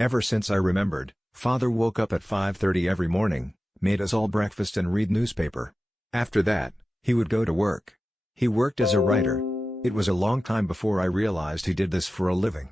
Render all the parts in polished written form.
Ever since I remembered, Father woke up at 5:30 every morning, made us all breakfast and read newspaper. After that, he would go to work. He worked as a writer. It was a long time before I realized he did this for a living.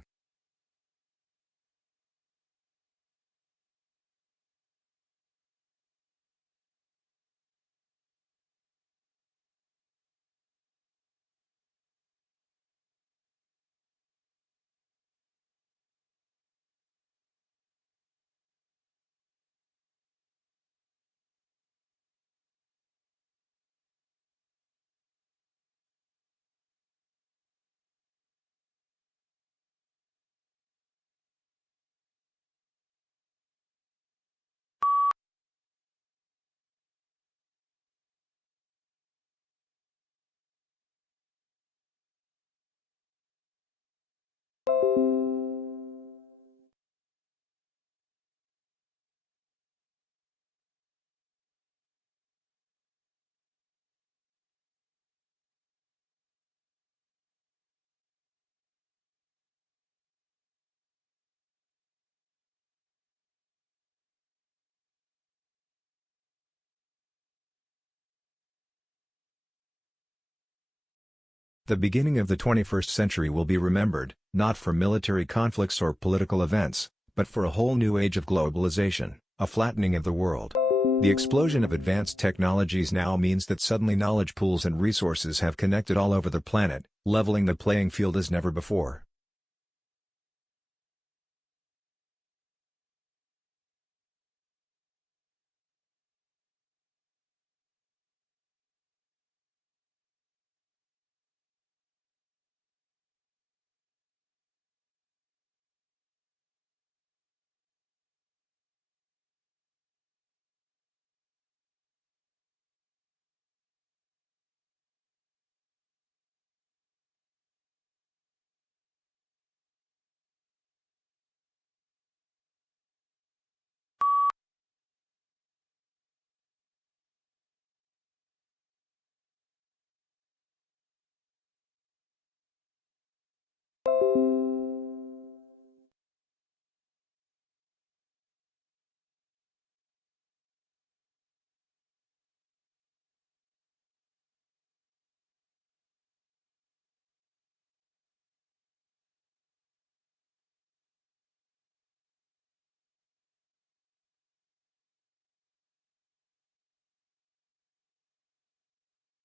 The beginning of the 21st century will be remembered, not for military conflicts or political events, but for a whole new age of globalization, a flattening of the world. The explosion of advanced technologies now means that suddenly knowledge pools and resources have connected all over the planet, leveling the playing field as never before.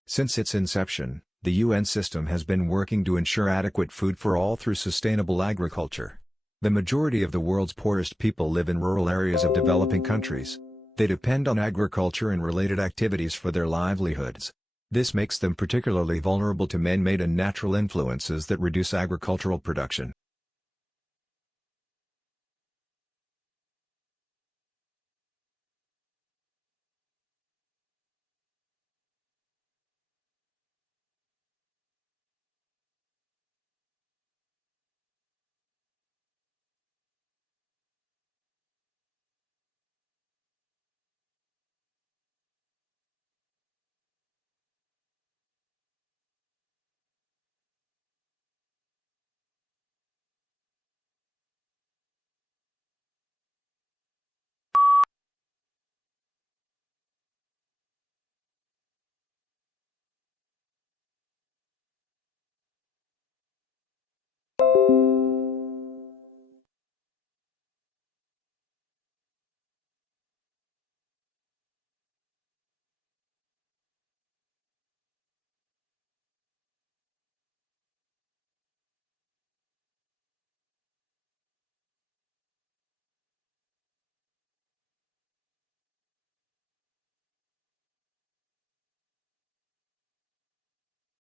Since its inception, the UN system has been working to ensure adequate food for all through sustainable agriculture. The majority of the world's poorest people live in rural areas of developing countries. They depend on agriculture and related activities for their livelihoods. This makes them particularly vulnerable to man-made and natural influences that reduce agricultural production.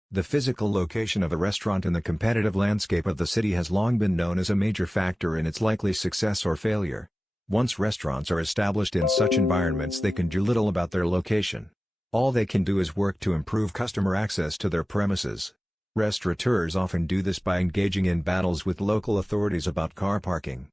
The physical location of a restaurant in the competitive landscape of the city has long been known as a major factor in its likely success or failure. Once restaurants are established in such environments, they can do little about their location. All they can do is work to improve customer access to their premises. Restaurateurs often do this by engaging in battles with local authorities about car parking.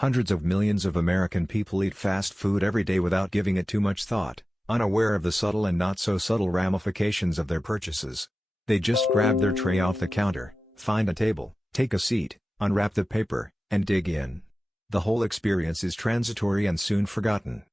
Hundreds of millions of American people eat fast food every day without giving it too much thought, unaware of the subtle and not-so-subtle ramifications of their purchases. They just grab their tray off the counter, find a table, take a seat, unwrap the paper, and dig in. The whole experience is transitory and soon forgotten.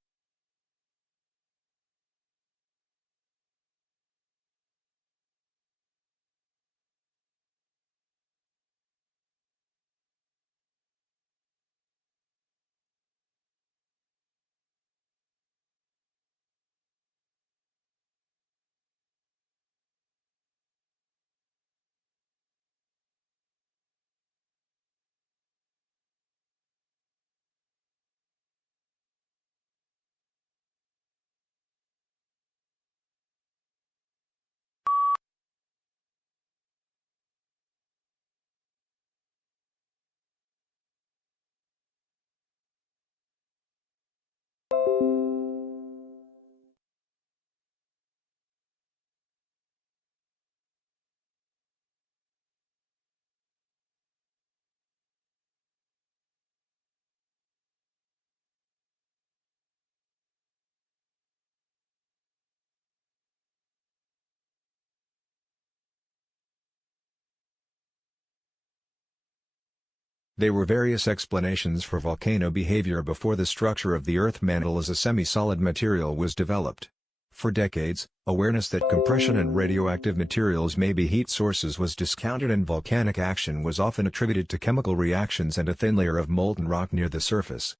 There were various explanations for volcano behavior before the structure of the Earth mantle as a semi-solid material was developed. For decades, awareness that compression and radioactive materials may be heat sources was discounted, and volcanic action was often attributed to chemical reactions and a thin layer of molten rock near the surface.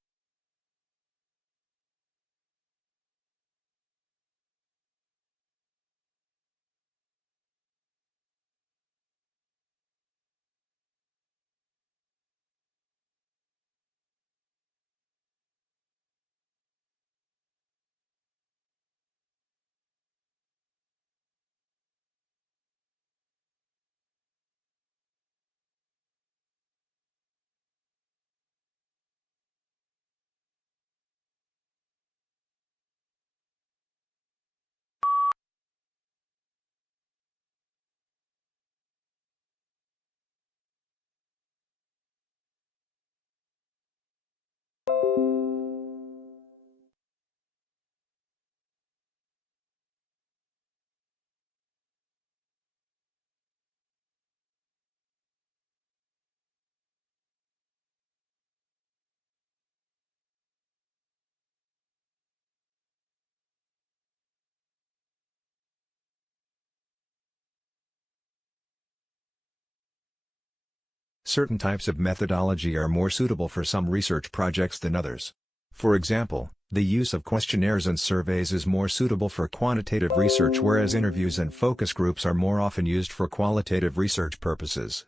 Certain types of methodology are more suitable for some research projects than others. For example, the use of questionnaires and surveys is more suitable for quantitative research, whereas interviews and focus groups are more often used for qualitative research purposes.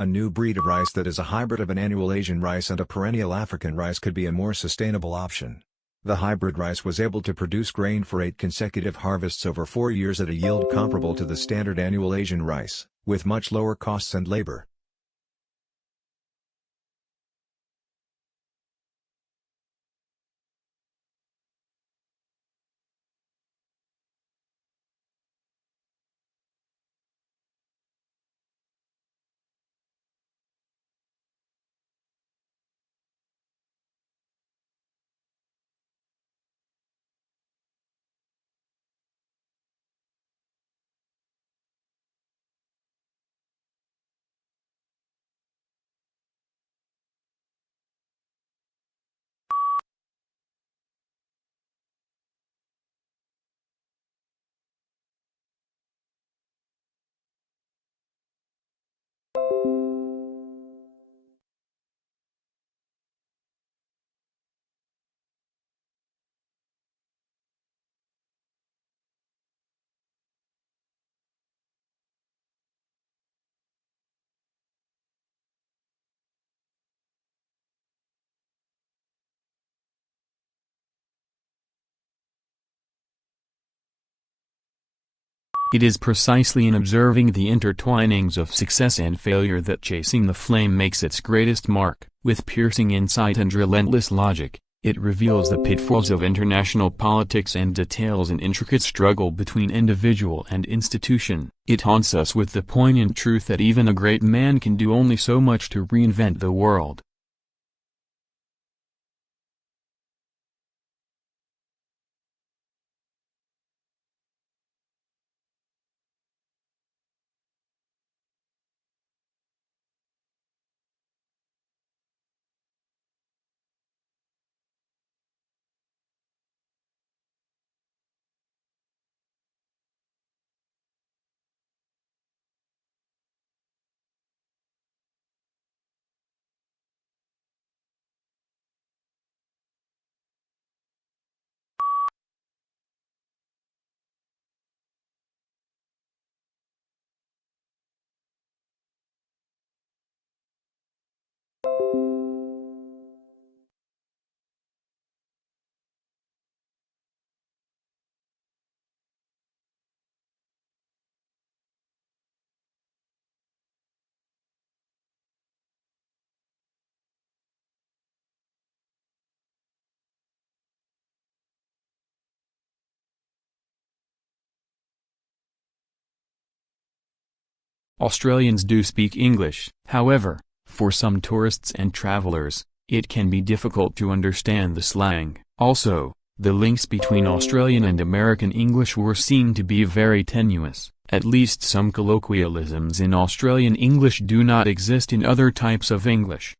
A new breed of rice that is a hybrid of an annual Asian rice and a perennial African rice could be a more sustainable option. The hybrid rice was able to produce grain for 8 consecutive harvests over 4 years at a yield comparable to the standard annual Asian rice, with much lower costs and labor. It is precisely in observing the intertwinings of success and failure that Chasing the Flame makes its greatest mark. With piercing insight and relentless logic, it reveals the pitfalls of international politics and details an intricate struggle between individual and institution. It haunts us with the poignant truth that even a great man can do only so much to reinvent the world. Australians do speak English. However, for some tourists and travelers, it can be difficult to understand the slang. Also, the links between Australian and American English were seen to be very tenuous. At least some colloquialisms in Australian English do not exist in other types of English.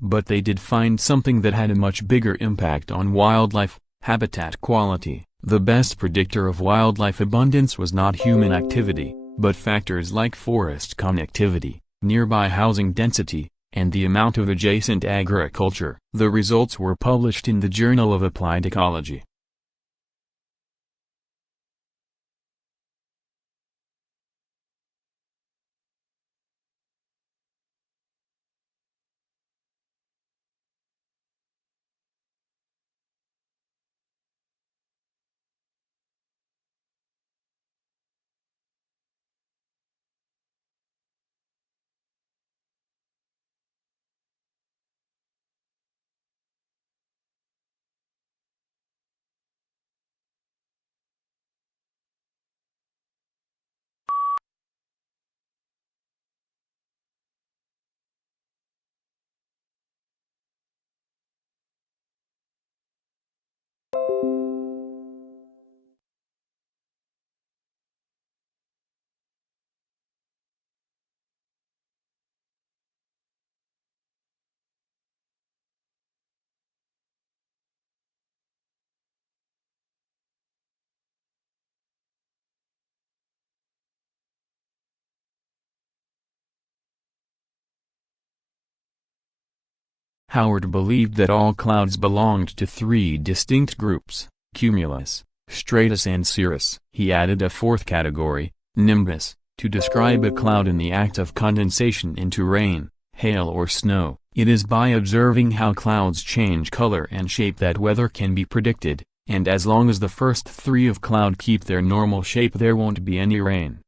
But they did find something that had a much bigger impact on wildlife: habitat quality. The best predictor of wildlife abundance was not human activity, but factors like forest connectivity, nearby housing density, and the amount of adjacent agriculture. The results were published in the Journal of Applied Ecology. Howard believed that all clouds belonged to three distinct groups: cumulus, stratus and cirrus. He added a fourth category, nimbus, to describe a cloud in the act of condensation into rain, hail or snow. It is by observing how clouds change color and shape that weather can be predicted, and as long as the first three of cloud keep their normal shape, there won't be any rain.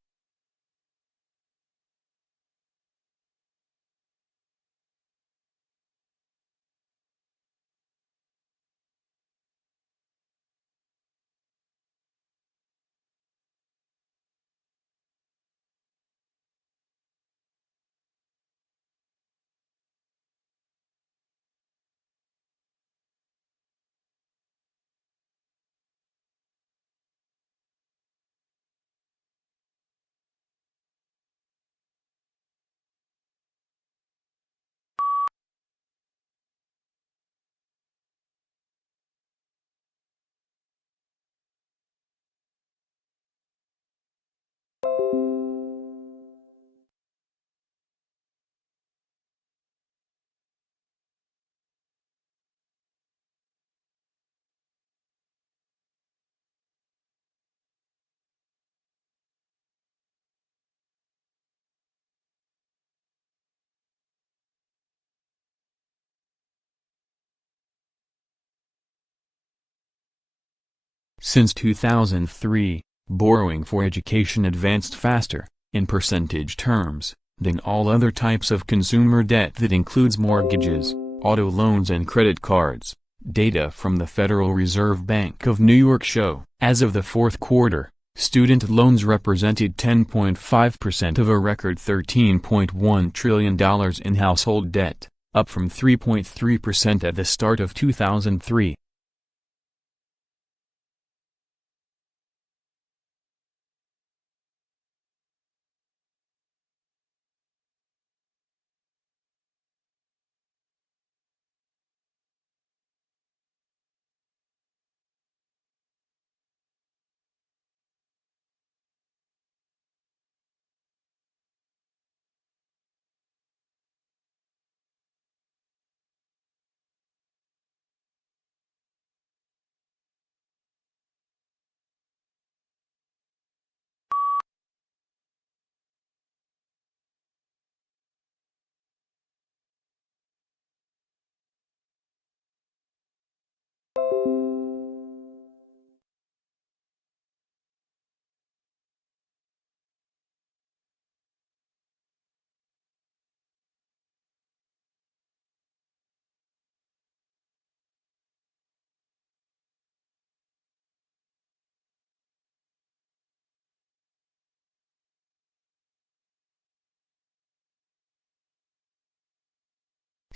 Since 2003, borrowing for education advanced faster, in percentage terms, than all other types of consumer debt that includes mortgages, auto loans and credit cards. Data from the Federal Reserve Bank of New York show, as of the fourth quarter, student loans represented 10.5% of a record $13.1 trillion in household debt, up from 3.3% at the start of 2003.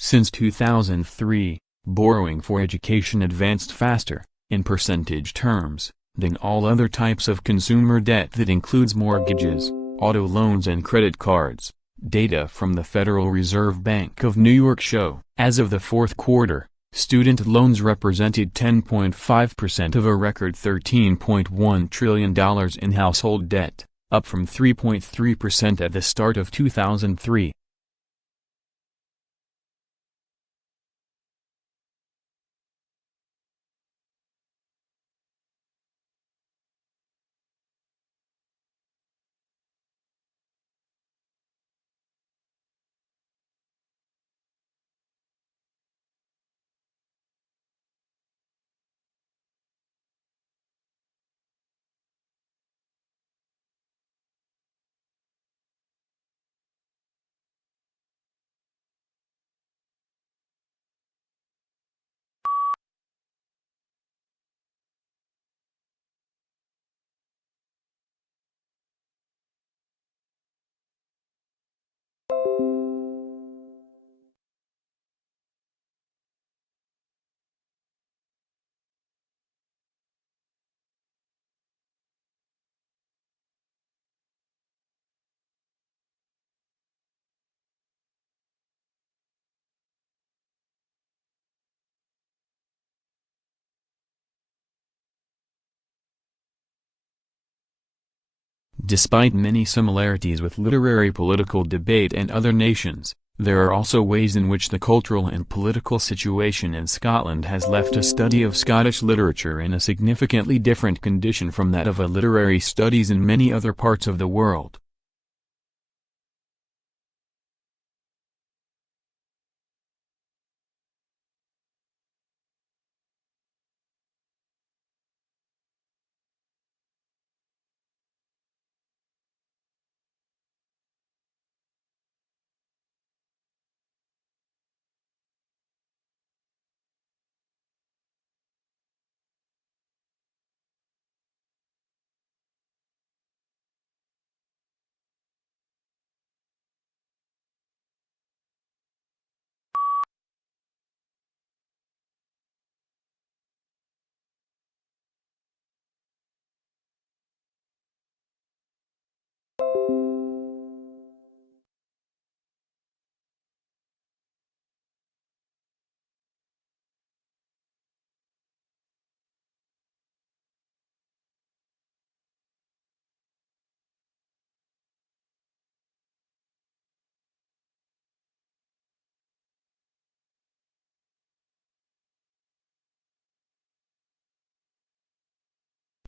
Since 2003, borrowing for education advanced faster, in percentage terms, than all other types of consumer debt that includes mortgages, auto loans and credit cards. Data from the Federal Reserve Bank of New York show, as of the fourth quarter, student loans represented 10.5% of a record $13.1 trillion in household debt, up from 3.3% at the start of 2003. Despite many similarities with literary political debate and other nations, there are also ways in which the cultural and political situation in Scotland has left a study of Scottish literature in a significantly different condition from that of a literary studies in many other parts of the world.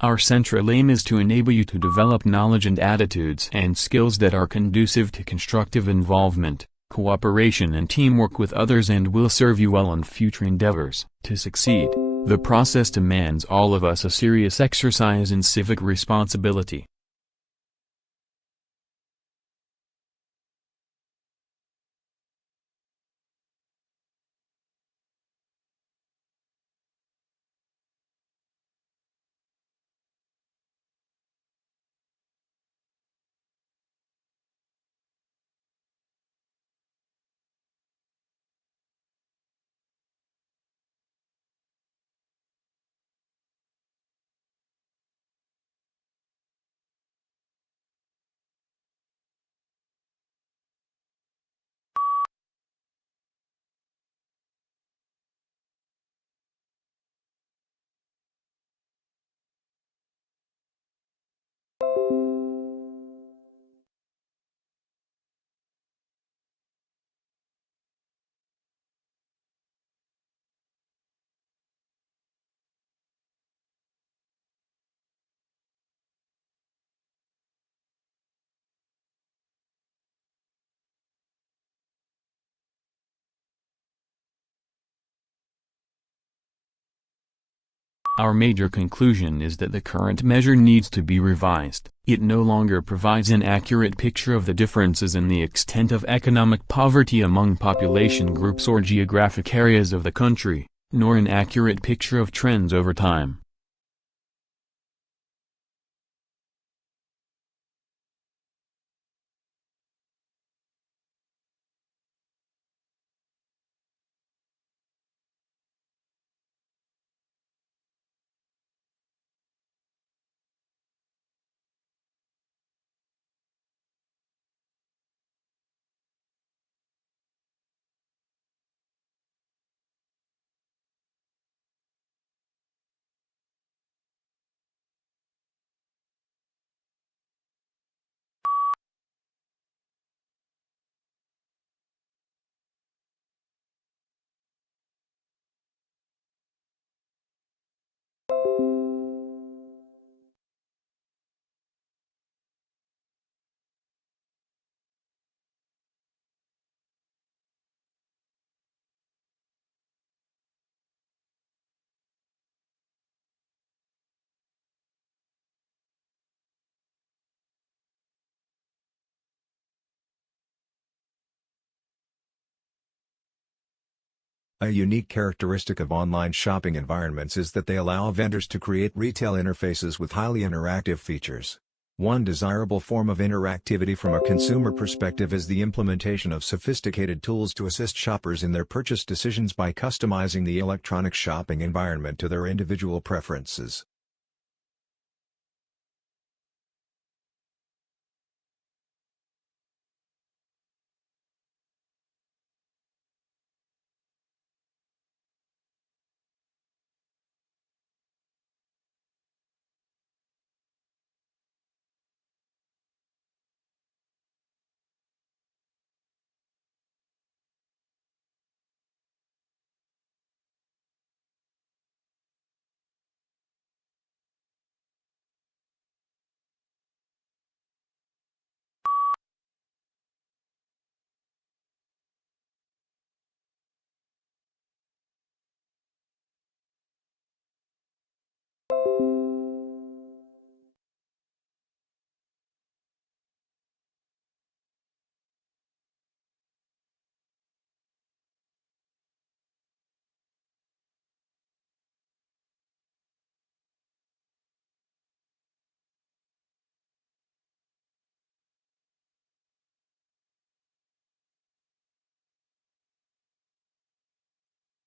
Our central aim is to enable you to develop knowledge and attitudes and skills that are conducive to constructive involvement, cooperation and teamwork with others and will serve you well in future endeavors. To succeed, The process demands all of us a serious exercise in civic responsibility. Our major conclusion is that the current measure needs to be revised. It no longer provides an accurate picture of the differences in the extent of economic poverty among population groups or geographic areas of the country, nor an accurate picture of trends over time. A unique characteristic of online shopping environments is that they allow vendors to create retail interfaces with highly interactive features. One desirable form of interactivity from a consumer perspective is the implementation of sophisticated tools to assist shoppers in their purchase decisions by customizing the electronic shopping environment to their individual preferences.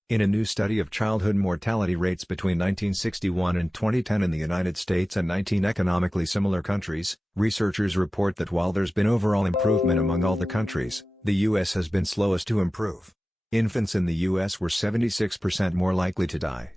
In a new study of childhood mortality rates between 1961 and 2010 in the United States and 19 economically similar countries, researchers report that while there's been overall improvement among all the countries, the U.S. has been slowest to improve. Infants in the U.S. were 76% more likely to die.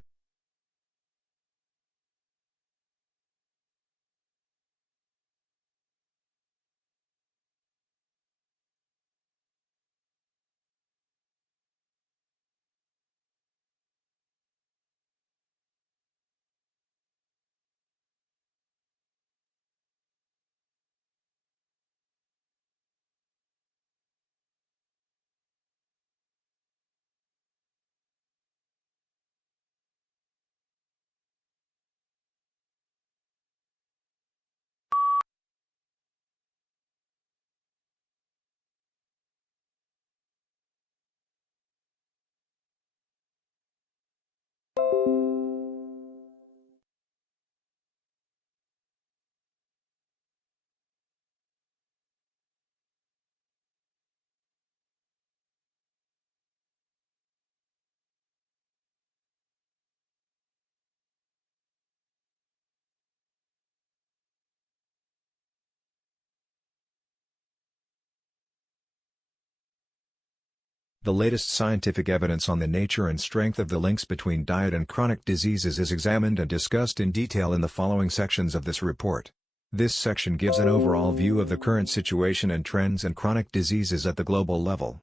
The latest scientific evidence on the nature and strength of the links between diet and chronic diseases is examined and discussed in detail in the following sections of this report. This section gives an overall view of the current situation and trends in chronic diseases at the global level.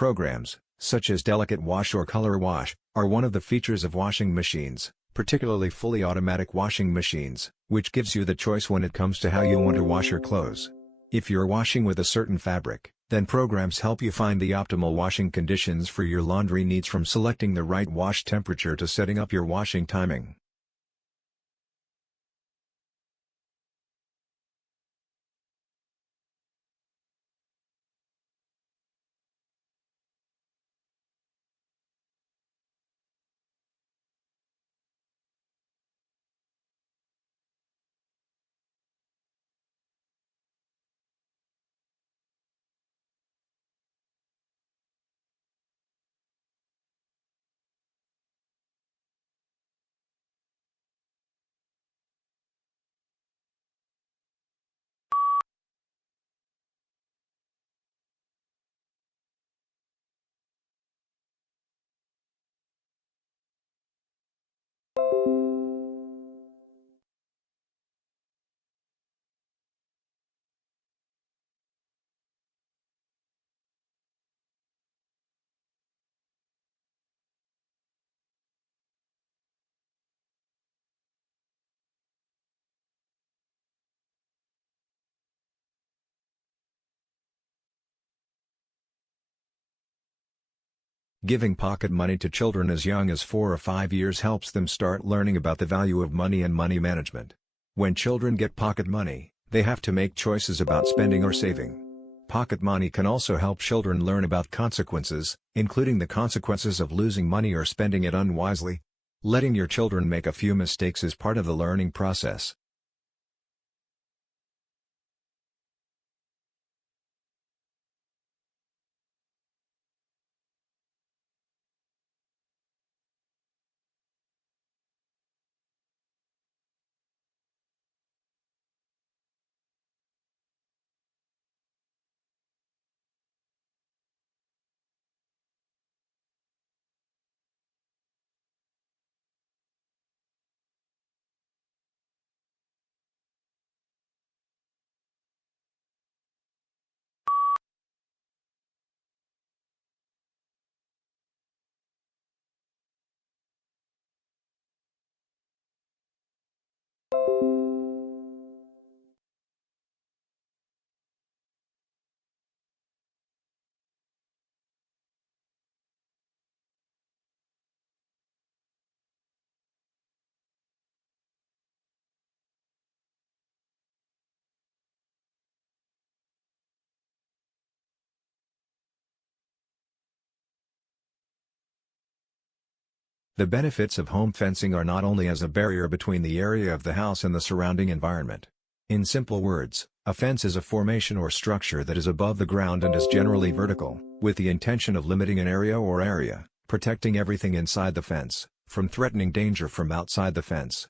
Programs, such as delicate wash or color wash, are one of the features of washing machines, particularly fully automatic washing machines, which gives you the choice when it comes to how you want to wash your clothes. If you're washing with a certain fabric, then programs help you find the optimal washing conditions for your laundry needs, from selecting the right wash temperature to setting up your washing timing. Giving pocket money to children as young as 4 or 5 years helps them start learning about the value of money and money management. When children get pocket money, they have to make choices about spending or saving. Pocket money can also help children learn about consequences, including the consequences of losing money or spending it unwisely. Letting your children make a few mistakes is part of the learning process. The benefits of home fencing are not only as a barrier between the area of the house and the surrounding environment. In simple words, a fence is a formation or structure that is above the ground and is generally vertical, with the intention of limiting an area, protecting everything inside the fence, from threatening danger from outside the fence.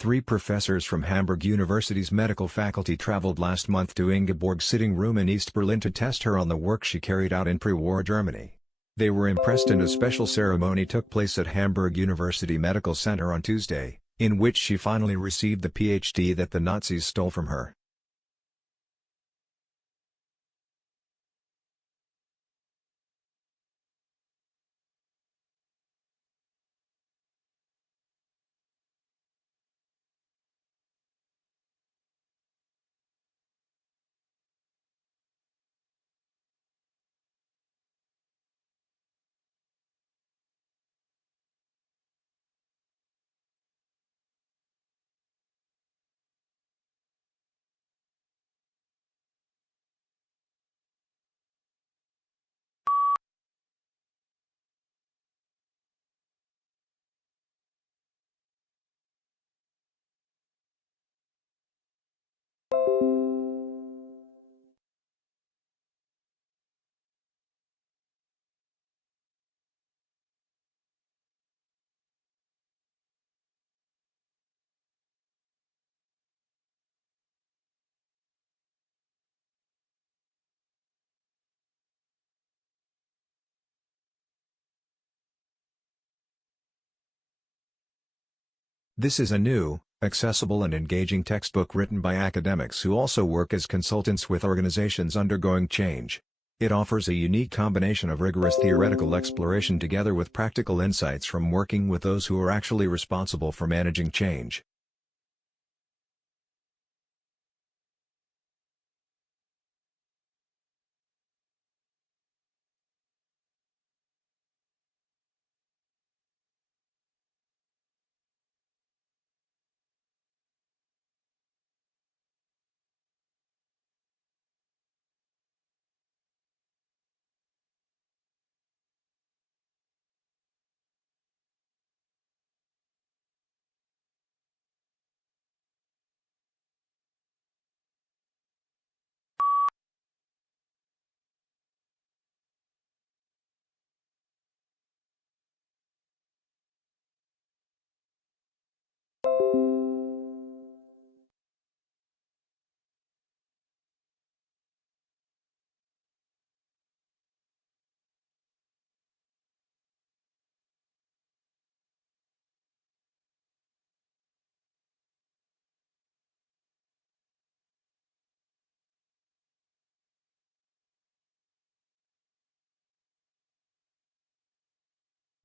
Three professors from Hamburg University's medical faculty traveled last month to Ingeborg's sitting room in East Berlin to test her on the work she carried out in pre-war Germany. They were impressed, and a special ceremony took place at Hamburg University Medical Center on Tuesday, in which she finally received the PhD that the Nazis stole from her. This is a new, accessible and engaging textbook written by academics who also work as consultants with organizations undergoing change. It offers a unique combination of rigorous theoretical exploration together with practical insights from working with those who are actually responsible for managing change.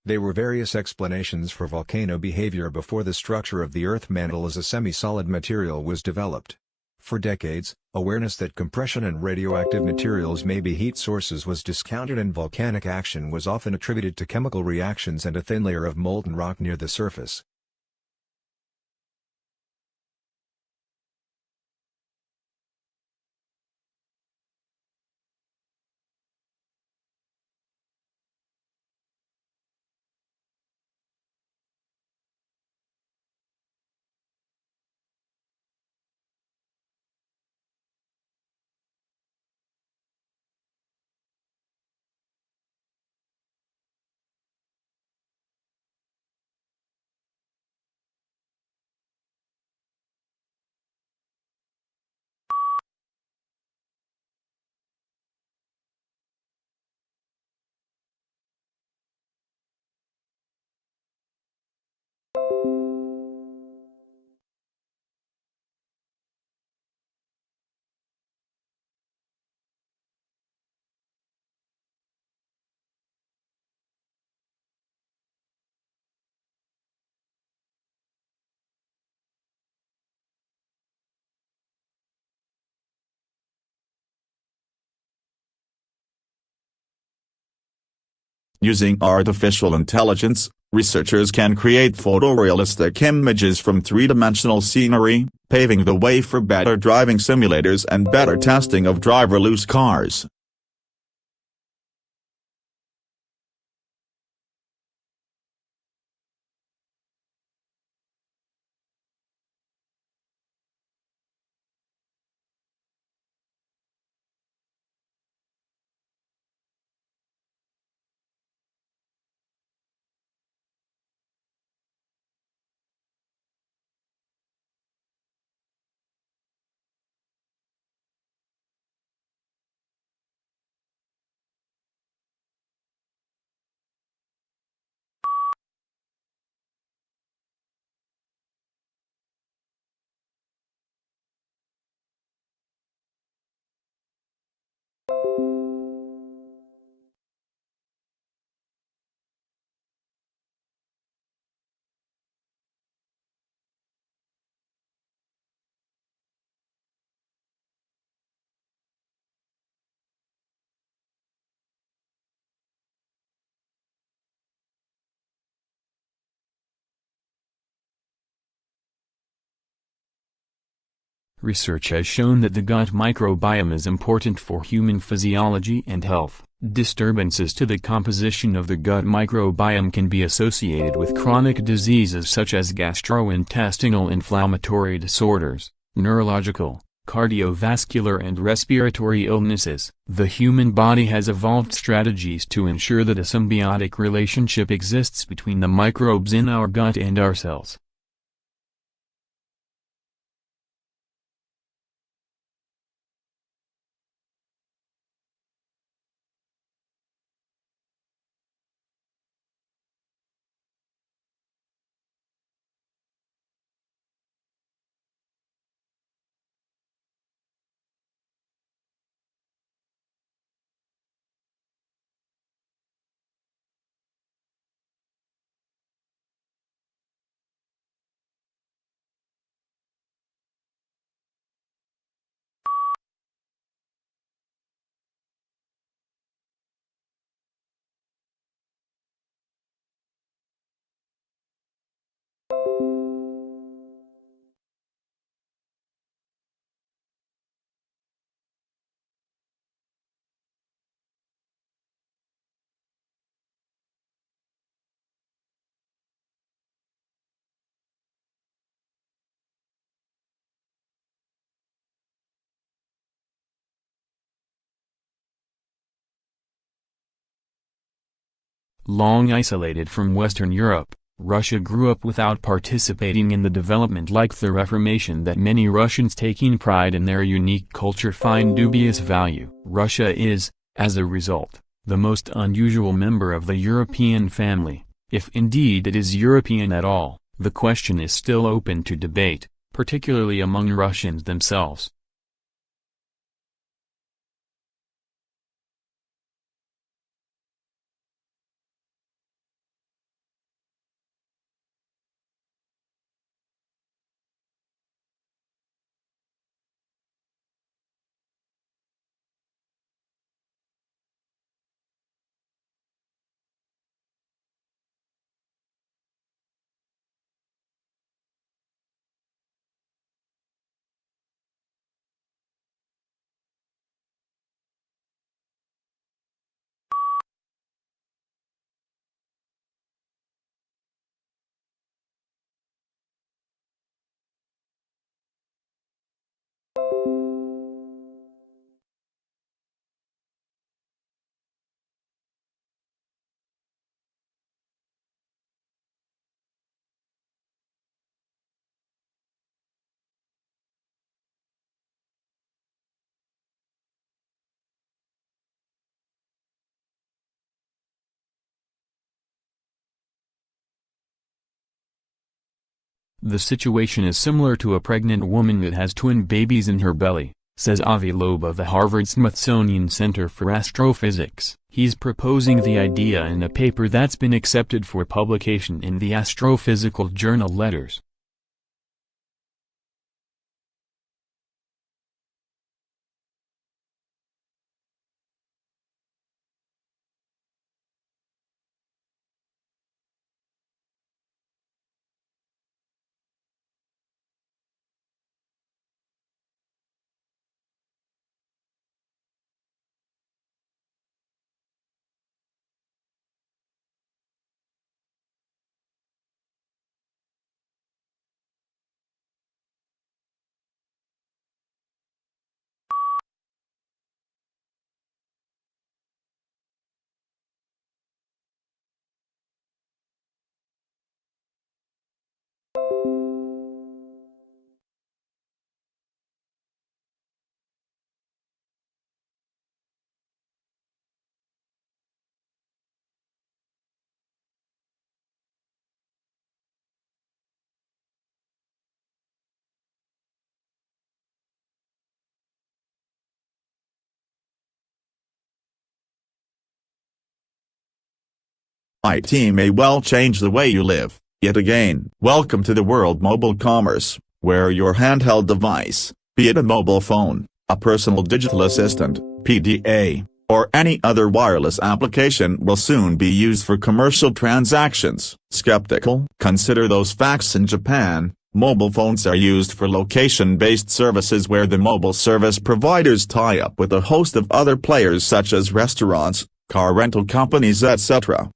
There were various explanations for volcano behavior before the structure of the Earth mantle as a semi-solid material was developed. For decades, awareness that compression and radioactive materials may be heat sources was discounted, and volcanic action was often attributed to chemical reactions and a thin layer of molten rock near the surface. Using artificial intelligence, researchers can create photorealistic images from three-dimensional scenery, paving the way for better driving simulators and better testing of driverless cars. Research has shown that the gut microbiome is important for human physiology and health. Disturbances to the composition of the gut microbiome can be associated with chronic diseases such as gastrointestinal inflammatory disorders, neurological, cardiovascular and respiratory illnesses. The human body has evolved strategies to ensure that a symbiotic relationship exists between the microbes in our gut and our cells. Long isolated from Western Europe, Russia grew up without participating in the development like the Reformation that many Russians taking pride in their unique culture find dubious value. Russia is, as a result, the most unusual member of the European family, if indeed it is European at all. The question is still open to debate, particularly among Russians themselves. The situation is similar to a pregnant woman that has twin babies in her belly, says Avi Loeb of the Harvard-Smithsonian Center for Astrophysics. He's proposing the idea in a paper that's been accepted for publication in the Astrophysical Journal Letters. IT may well change the way you live. Yet again, welcome to the world mobile commerce, where your handheld device, be it a mobile phone, a personal digital assistant, PTE, or any other wireless application will soon be used for commercial transactions. Skeptical? Consider those facts in Japan, Mobile phones are used for location-based services where the mobile service providers tie up with a host of other players such as restaurants, car rental companies, etc.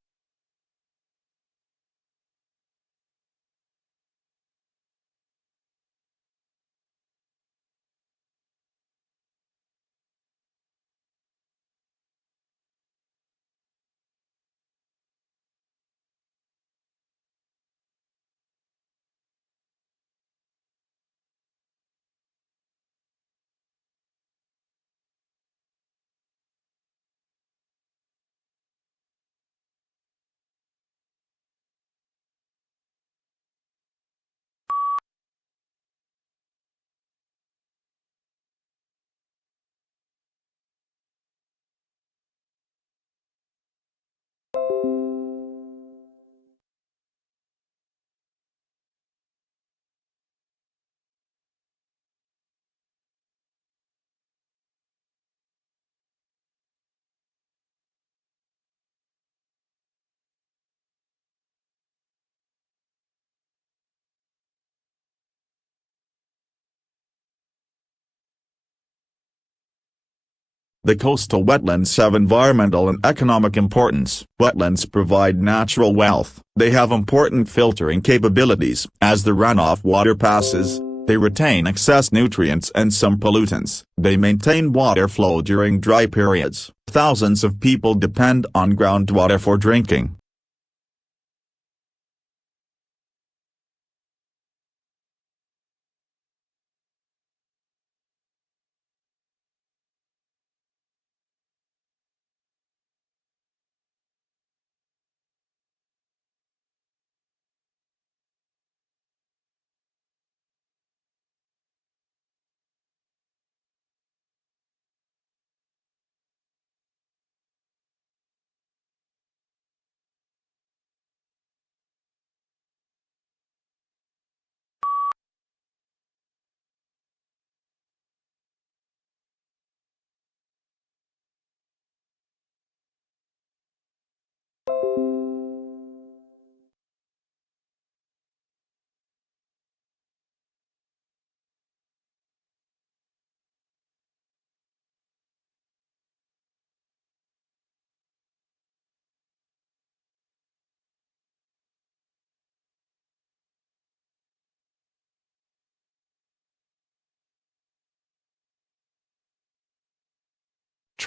The coastal wetlands have environmental and economic importance. Wetlands provide natural wealth. They have important filtering capabilities. As the runoff water passes, they retain excess nutrients and some pollutants. They maintain water flow during dry periods. Thousands of people depend on groundwater for drinking.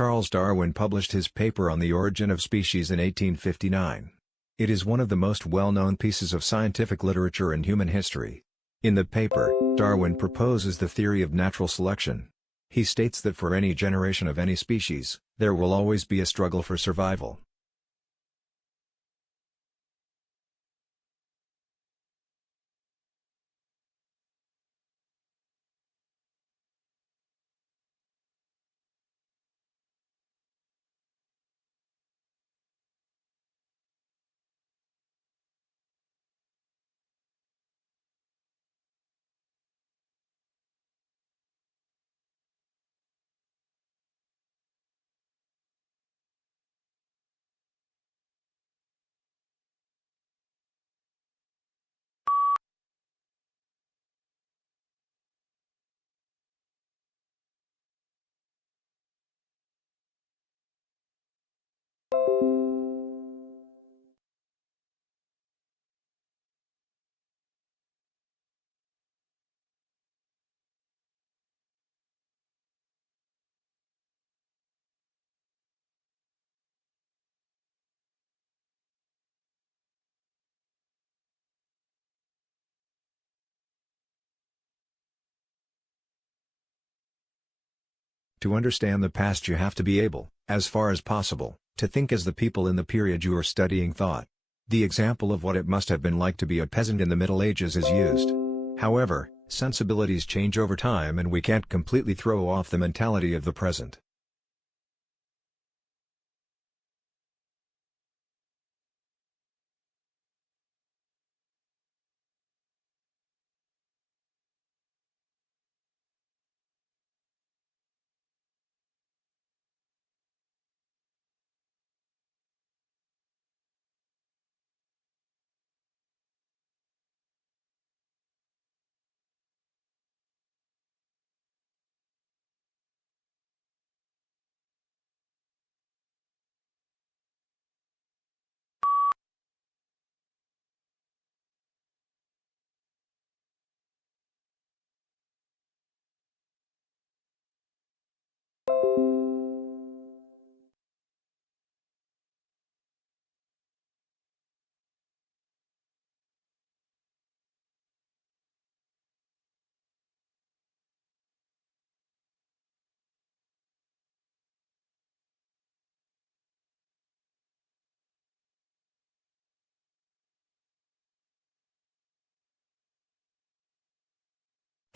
Charles Darwin published his paper on the origin of species in 1859. It is one of the most well-known pieces of scientific literature in human history. In the paper, Darwin proposes the theory of natural selection. He states that for any generation of any species, there will always be a struggle for survival. To understand the past you have to be able, as far as possible, to think as the people in the period you are studying thought. The example of what it must have been like to be a peasant in the Middle Ages is used. However, sensibilities change over time and we can't completely throw off the mentality of the present.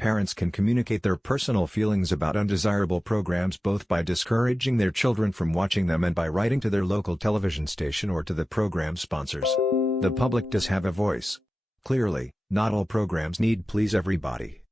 Parents can communicate their personal feelings about undesirable programs both by discouraging their children from watching them and by writing to their local television station or to the program sponsors. The public does have a voice. Clearly, not all programs need please everybody.